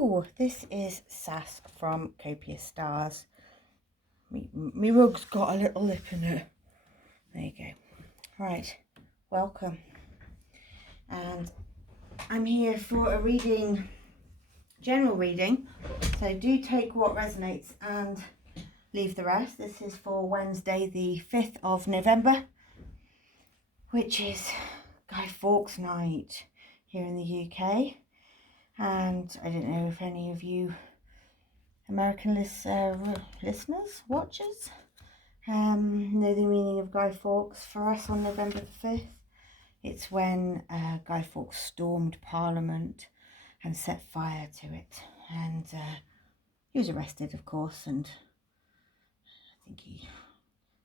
Hello, this is Sass from Copia Stars. Me rug's got a little lip in it. There you go. Right, welcome. And I'm here for a reading, general reading. So do take what resonates and leave the rest. This is for Wednesday the 5th of November, which is Guy Fawkes night here in the UK. And I don't know if any of you American listeners, watchers, know the meaning of Guy Fawkes. For us on November the 5th, it's when Guy Fawkes stormed Parliament and set fire to it. And he was arrested, of course, and I think he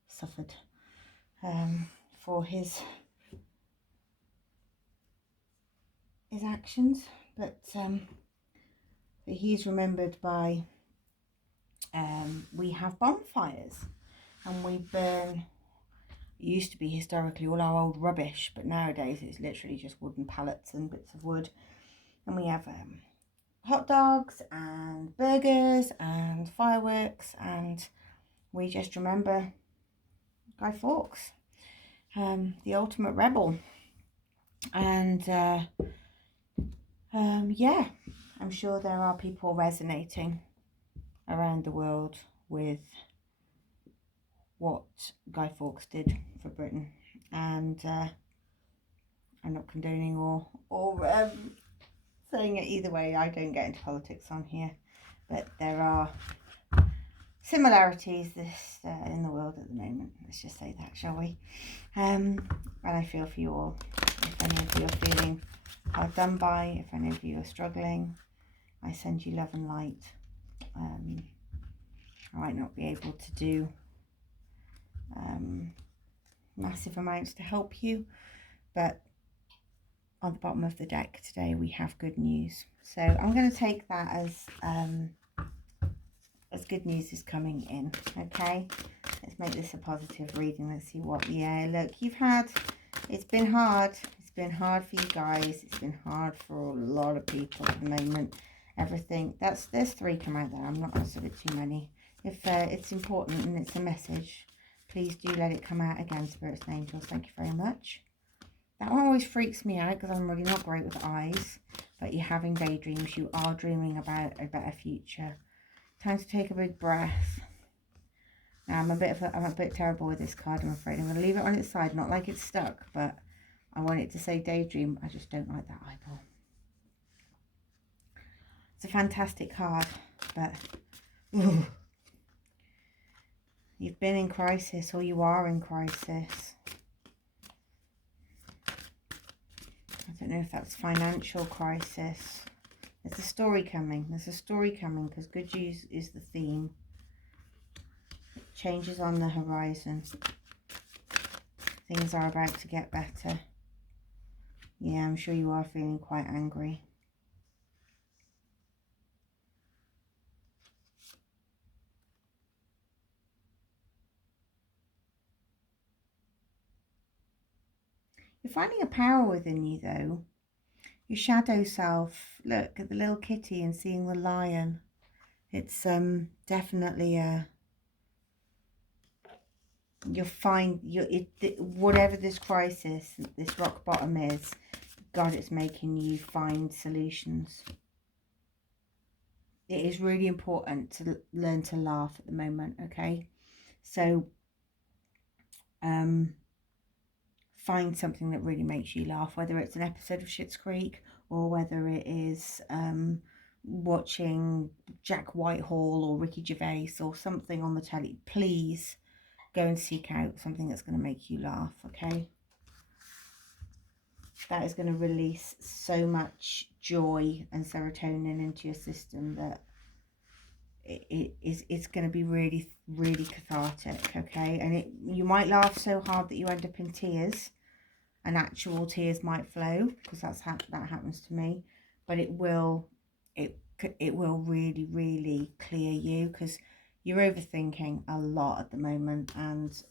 suffered for his actions. But he's remembered by, we have bonfires and we burn, it used to be historically all our old rubbish, but nowadays it's literally just wooden pallets and bits of wood. And we have hot dogs and burgers and fireworks, and we just remember Guy Fawkes, the ultimate rebel. And yeah, I'm sure there are people resonating around the world with what Guy Fawkes did for Britain. And I'm not condoning or saying it either way. I don't get into politics on here, but there are similarities in the world at the moment. Let's just say that, shall we? And I feel for you all. If any of you are feeling hard done by, if any of you are struggling, I send you love and light. I might not be able to do massive amounts to help you, but on the bottom of the deck today we have good news. So I'm going to take that as good news is coming in. Okay, let's make this a positive reading. Let's see what, yeah, look, it's been hard. It's been hard for you guys. It's been hard for a lot of people at the moment. Everything, there's 3 come out there. I'm not going to say too many. If it's important and it's a message, please do let it come out again, spirits and angels. Thank you very much. That one always freaks me out because I'm really not great with eyes. But you're having daydreams. You are dreaming about a better future. Time to take a big breath. Now I'm a bit terrible with this card, I'm afraid. I'm going to leave it on its side, not like it's stuck, but I want it to say daydream. I just don't like that eyeball. It's a fantastic card, but ooh. You've been in crisis, or you are in crisis. I don't know if that's financial crisis. There's a story coming. There's a story coming because good news is the theme. Changes on the horizon. Things are about to get better. Yeah, I'm sure you are feeling quite angry. You're finding a power within you, though. Your shadow self. Look at the little kitty and seeing the lion. It's definitely you'll find whatever this crisis, this rock bottom is, God, it's making you find solutions. It is really important to learn to laugh at the moment, okay? So find something that really makes you laugh, whether it's an episode of Schitt's Creek or whether it is watching Jack Whitehall or Ricky Gervais or something on the telly. Please go and seek out something that's going to make you laugh, okay? That is going to release so much joy and serotonin into your system that it's going to be really, really cathartic, okay? And you might laugh so hard that you end up in tears, and actual tears might flow, because that happens to me. But it will really, really clear you, because you're overthinking a lot at the moment, and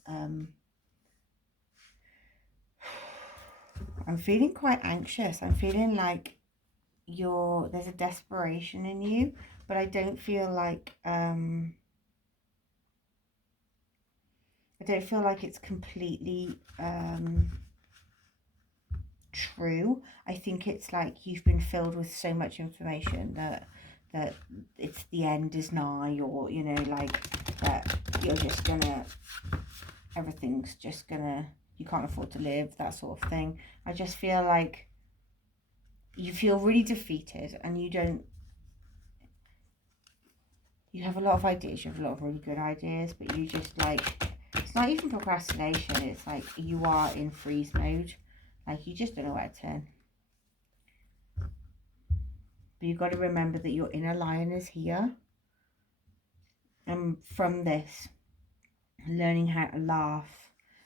I'm feeling quite anxious. I'm feeling like there's a desperation in you, but I don't feel like it's completely true. I think it's like you've been filled with so much information that it's the end is nigh, or like that you're just gonna everything's just gonna you can't afford to live, that sort of thing. I just feel like you feel really defeated, and you have a lot of ideas, you have a lot of really good ideas, but you just like, it's not even procrastination, it's like you are in freeze mode, like you just don't know where to turn. But you've got to remember that your inner lion is here, and from this, learning how to laugh,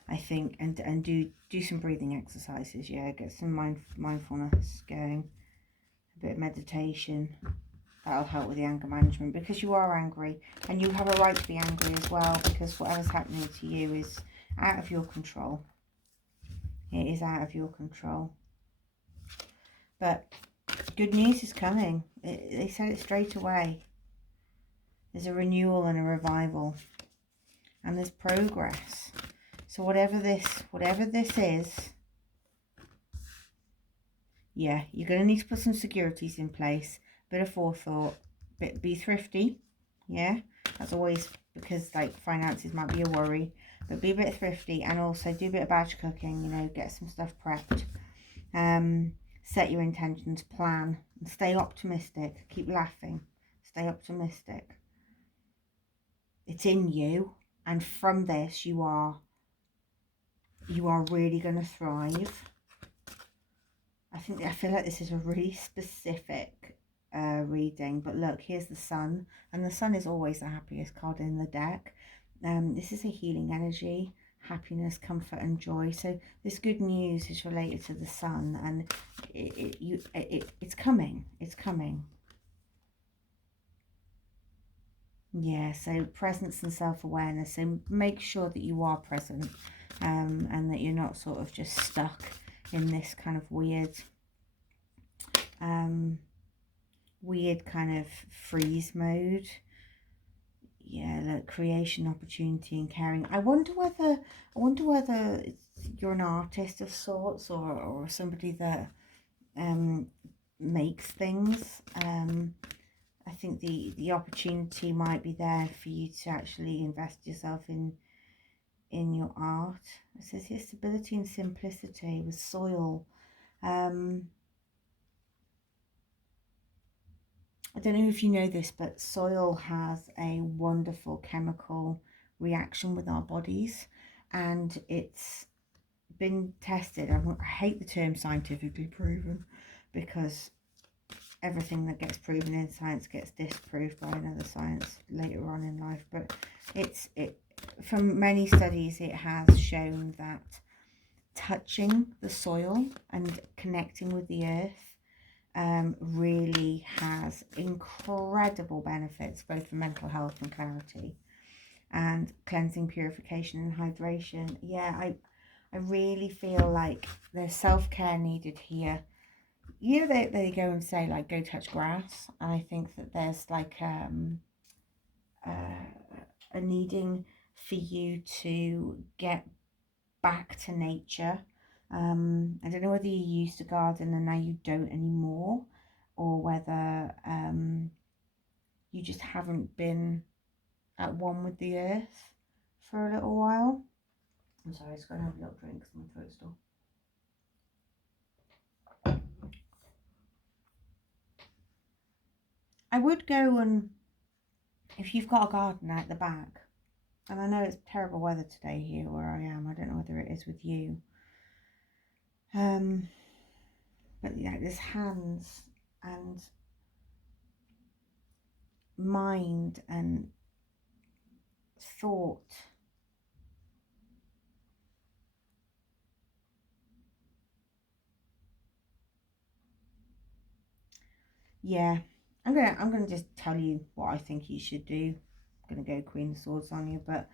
I think, and do some breathing exercises, yeah, get some mindfulness going, a bit of meditation. That'll help with the anger management, because you are angry, and you have a right to be angry as well, because whatever's happening to you is out of your control. It is out of your control. But good news is coming. They said it straight away. There's a renewal and a revival, and there's progress. So whatever this is, yeah, you're going to need to put some securities in place, bit of forethought, be thrifty, yeah, that's always, because like finances might be a worry, but be a bit thrifty, and also do a bit of batch cooking, get some stuff prepped, set your intentions, plan, and stay optimistic, keep laughing, stay optimistic. It's in you, and from this you are really going to thrive. I feel like this is a really specific reading, but look, here's the sun, and the sun is always the happiest card in the deck. This is a healing energy, happiness, comfort, and joy. So this good news is related to the sun, and it's coming. It's coming. Yeah, so presence and self-awareness. So make sure that you are present, and that you're not sort of just stuck in this kind of weird kind of freeze mode. Yeah, like creation, opportunity, and caring. I wonder whether you're an artist of sorts, or somebody that makes things. I think the opportunity might be there for you to actually invest yourself in your art. It says here stability and simplicity with soil. I don't know if you know this, but soil has a wonderful chemical reaction with our bodies, and it's been tested. I hate the term scientifically proven, because everything that gets proven in science gets disproved by another science later on in life. But from many studies, it has shown that touching the soil and connecting with the earth really has incredible benefits, both for mental health and clarity, and cleansing, purification, and hydration. Yeah, I really feel like there's self-care needed here. They go and say, like, go touch grass, and I think that there's like a needing for you to get back to nature. I don't know whether you used to garden and now you don't anymore, or whether you just haven't been at one with the earth for a little while. I'm sorry, I just going to have a little drink because my throat's still. I would go, and if you've got a garden out the back, and I know it's terrible weather today here where I am, I don't know whether it is with you, but yeah, there's hands and mind and thought. Yeah, I'm gonna just tell you what I think you should do. I'm gonna go Queen of Swords on you, but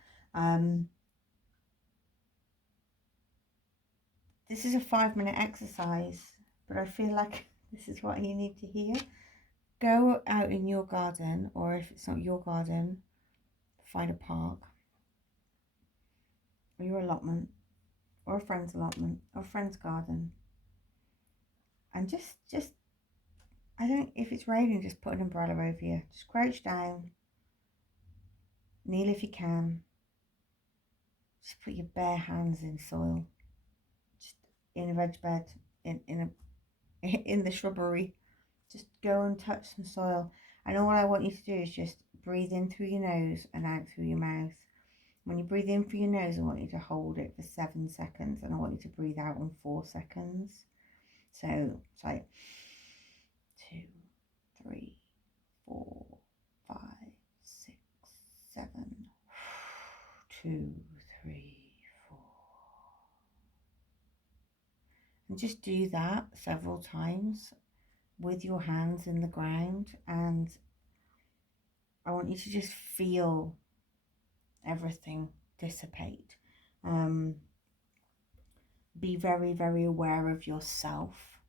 this is a 5-minute exercise, but I feel like This is what you need to hear. Go out in your garden, or if it's not your garden, find a park, or your allotment, or a friend's allotment, or a friend's garden, and just I don't. If it's raining, just put an umbrella over you. Just crouch down, kneel if you can. Just put your bare hands in soil, just in a veg bed, in the shrubbery. Just go and touch some soil. And all I want you to do is just breathe in through your nose and out through your mouth. When you breathe in through your nose, I want you to hold it for 7 seconds, and I want you to breathe out in 4 seconds. So it's like 2, 3, 4, 5, 6, 7. 2, 3, 4. And just do that several times with your hands in the ground, and I want you to just feel everything dissipate. Be very, very aware of yourself,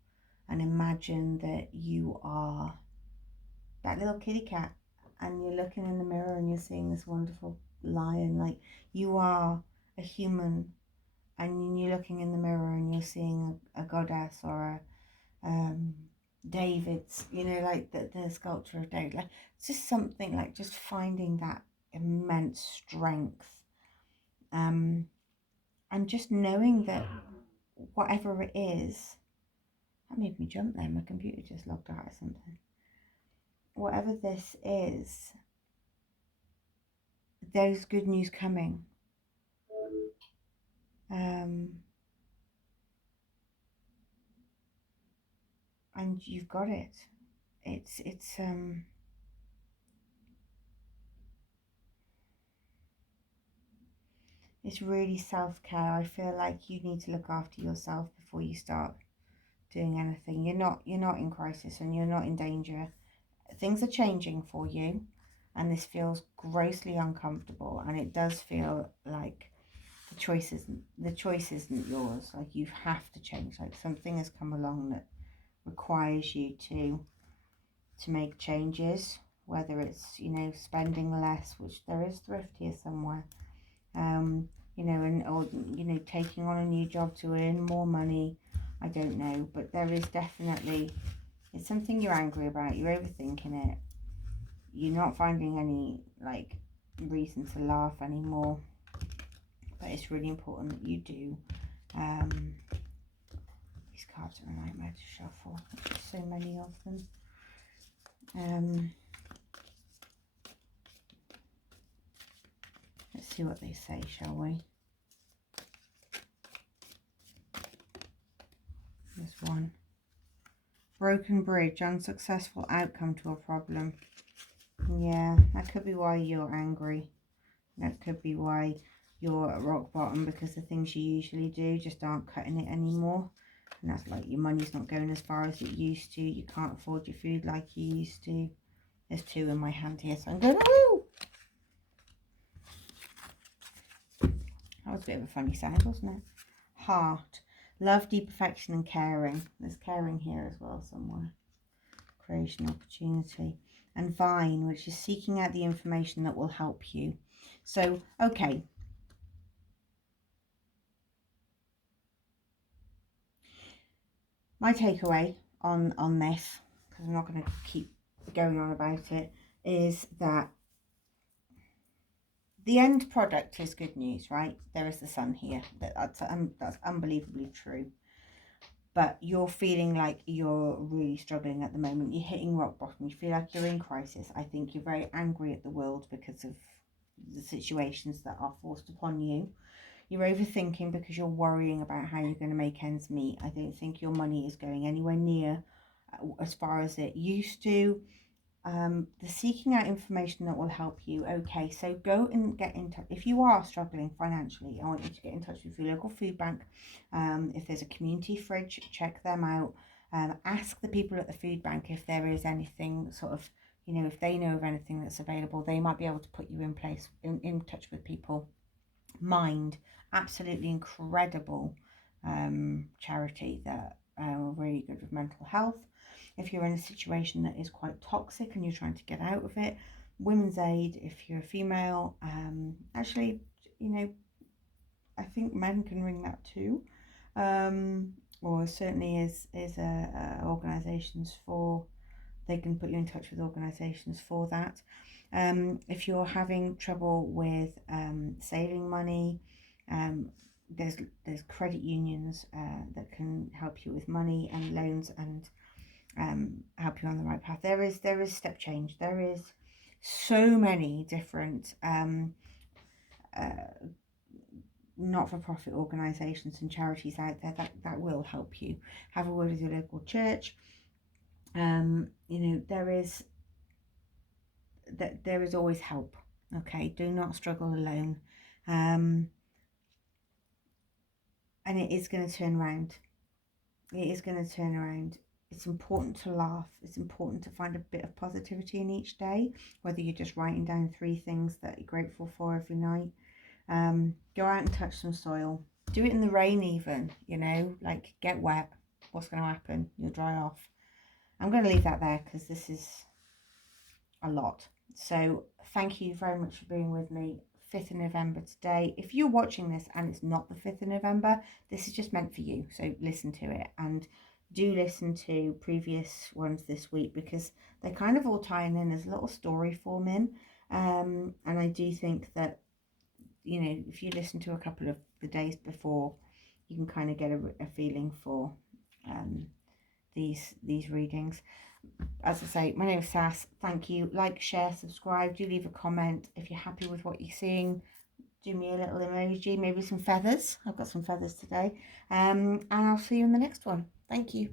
and imagine that you are that little kitty cat and you're looking in the mirror and you're seeing this wonderful lion. Like, you are a human, and you're looking in the mirror and you're seeing a goddess, or a David's, like the sculpture of David. Like, it's just something like just finding that immense strength, and just knowing that whatever it is, that made me jump there. My computer just logged out of something. Whatever this is, there's good news coming. And you've got it. It's really self-care. I feel like you need to look after yourself before you start doing anything. You're not in crisis, and you're not in danger. Things are changing for you, and this feels grossly uncomfortable, and it does feel like the choice isn't yours. Like, you have to change. Like, something has come along that requires you to make changes, whether it's spending less, which there is thrift here somewhere, or taking on a new job to earn more money. I don't know, but there is definitely, it's something you're angry about. You're overthinking it. You're not finding any reason to laugh anymore, but it's really important that you do. These cards are a nightmare to shuffle. There's so many of them. Let's see what they say, shall we? This one. Broken bridge, unsuccessful outcome to a problem. Yeah, that could be why you're angry. That could be why you're at rock bottom, because the things you usually do just aren't cutting it anymore. And that's like your money's not going as far as it used to. You can't afford your food like you used to. There's 2 in my hand here, so I'm going, woo! That was a bit of a funny sound, wasn't it? Heart. Love, deep affection and caring. There's caring here as well somewhere. Creation, opportunity. And vine, which is seeking out the information that will help you. So, okay. My takeaway on this, because I'm not going to keep going on about it, is that the end product is good news, right? There is the sun here. That's unbelievably true. But you're feeling like you're really struggling at the moment. You're hitting rock bottom. You feel like you're in crisis. I think you're very angry at the world because of the situations that are forced upon you. You're overthinking because you're worrying about how you're going to make ends meet. I don't think your money is going anywhere near as far as it used to. The seeking out information that will help you. Okay, so go and get in touch. If you are struggling financially, I want you to get in touch with your local food bank. If there's a community fridge, check them out. Ask the people at the food bank if there is anything sort of, if they know of anything that's available. They might be able to put you in touch with people. Mind, absolutely incredible charity that are really good with mental health. if you're in a situation that is quite toxic and you're trying to get out of it. Women's aid if you're a female. Actually, you know, I think men can ring that too. Or certainly is organisations for, they can put you in touch with organisations for that. If you're having trouble with saving money, there's credit unions that can help you with money and loans and help you on the right path. There is step change. There is so many different not-for-profit organisations and charities out there that will help you. Have a word with your local church. You know, there is always help. Okay, do not struggle alone. And it is going to turn around. It is going to turn around. It's important to laugh. It's important to find a bit of positivity in each day, whether you're just writing down 3 things that you're grateful for every night. Go out and touch some soil. Do it in the rain even, you know, like get wet. What's going to happen? You'll dry off. I'm going to leave that there because this is a lot. So thank you very much for being with me. 5th of November today. If you're watching this and it's not the 5th of November, this is just meant for you. So listen to it, and do listen to previous ones this week because they kind of all tie in as a little story forming. And I do think that, you know, if you listen to a couple of the days before, you can kind of get a feeling for these readings. As I say, my name is Sass. Thank you. Like, share, subscribe. Do leave a comment if you're happy with what you're seeing. Do me a little emoji, maybe some feathers. I've got some feathers today. And I'll see you in the next one. Thank you.